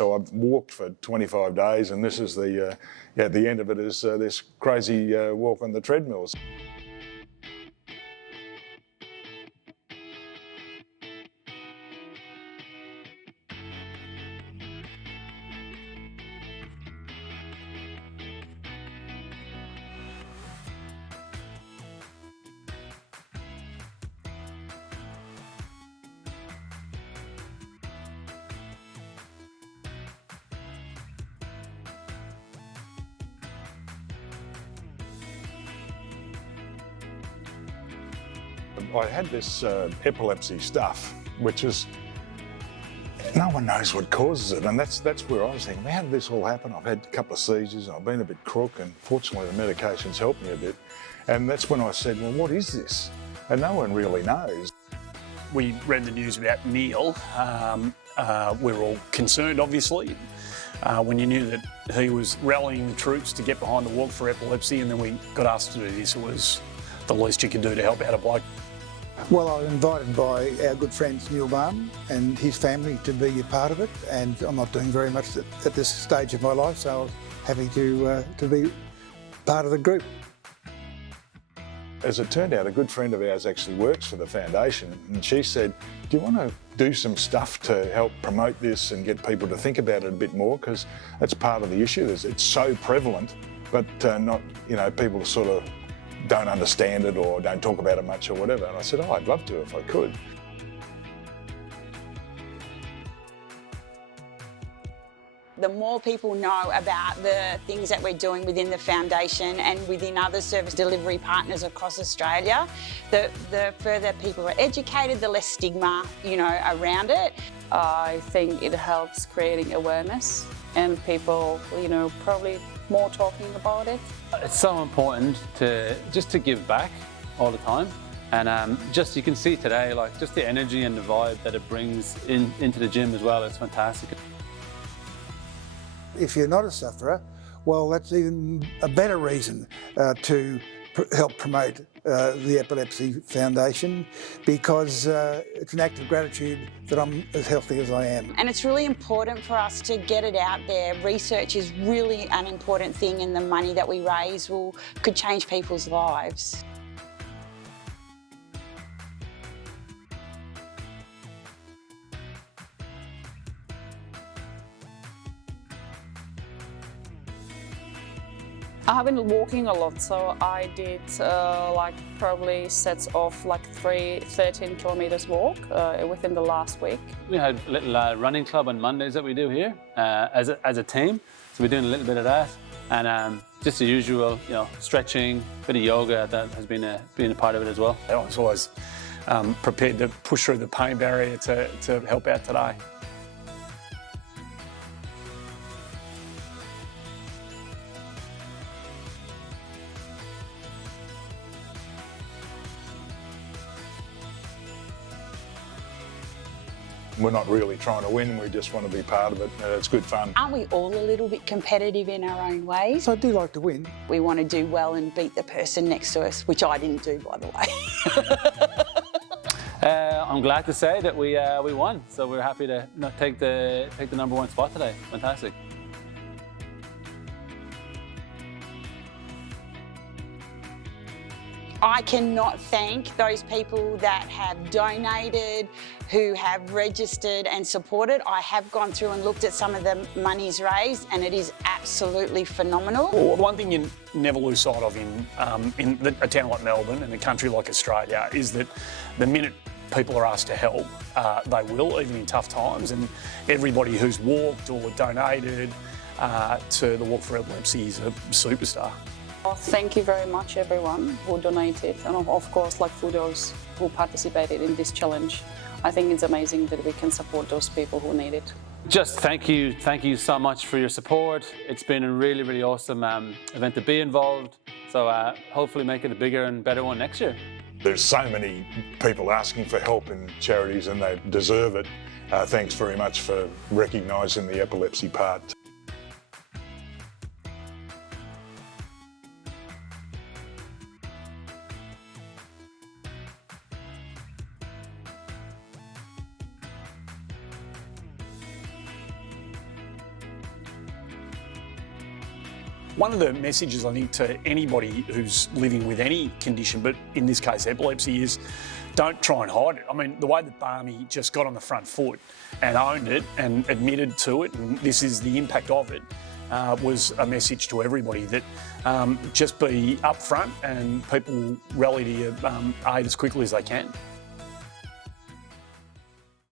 So I've walked for 25 days, and this is the end of it is this crazy walk on the treadmills. I had this epilepsy stuff, which is, no one knows what causes it, and that's where I was thinking, how did this all happen? I've had a couple of seizures, I've been a bit crook, and fortunately the medication's helped me a bit. And that's when I said, well, what is this? And no one really knows. We read the news about Niall. We were all concerned, obviously, when you knew that he was rallying the troops to get behind the walk for epilepsy, and then we got asked to do this. It was the least you could do to help out a bloke. Well, I was invited by our good friend Niall Balme and his family to be a part of it, and I'm not doing very much at this stage of my life, so I was happy to be part of the group. As it turned out, a good friend of ours actually works for the foundation, and she said, do you want to do some stuff to help promote this and get people to think about it a bit more, because that's part of the issue. It's so prevalent, but not, people sort of don't understand it or don't talk about it much or whatever. And I said, I'd love to if I could. The more people know about the things that we're doing within the foundation and within other service delivery partners across Australia, the further people are educated, the less stigma, around it. I think it helps creating awareness and people, probably more talking about it. It's so important to give back all the time, and you can see today, just the energy and the vibe that it brings into the gym as well. It's fantastic. If you're not a sufferer, well, that's even a better reason to help promote the Epilepsy Foundation, because it's an act of gratitude that I'm as healthy as I am. And it's really important for us to get it out there. Research is really an important thing, and the money that we raise could change people's lives. I've been walking a lot, so I did probably sets of 13 kilometres walk within the last week. We had a little running club on Mondays that we do here as a team, so we're doing a little bit of that, and just the usual, stretching, bit of yoga that has been a part of it as well. I was always prepared to push through the pain barrier to help out today. We're not really trying to win, we just want to be part of it. It's good fun. Aren't we all a little bit competitive in our own ways? So I do like to win. We want to do well and beat the person next to us, which I didn't do, by the way. I'm glad to say that we won, so we're happy to take the #1 spot today. Fantastic. I cannot thank those people that have donated, who have registered and supported. I have gone through and looked at some of the monies raised, and it is absolutely phenomenal. Well, one thing you never lose sight of in a town like Melbourne and a country like Australia is that the minute people are asked to help, they will, even in tough times, and everybody who's walked or donated to the Walk for Epilepsy is a superstar. Thank you very much, everyone who donated, and of course, for those who participated in this challenge. I think it's amazing that we can support those people who need it. Just thank you so much for your support. It's been a really, really awesome event to be involved. So hopefully make it a bigger and better one next year. There's so many people asking for help in charities, and they deserve it. Thanks very much for recognising the epilepsy part. One of the messages I think to anybody who's living with any condition, but in this case epilepsy, is don't try and hide it. I mean, the way that Balme just got on the front foot and owned it and admitted to it, and this is the impact of it, was a message to everybody that just be upfront and people rally to your aid as quickly as they can.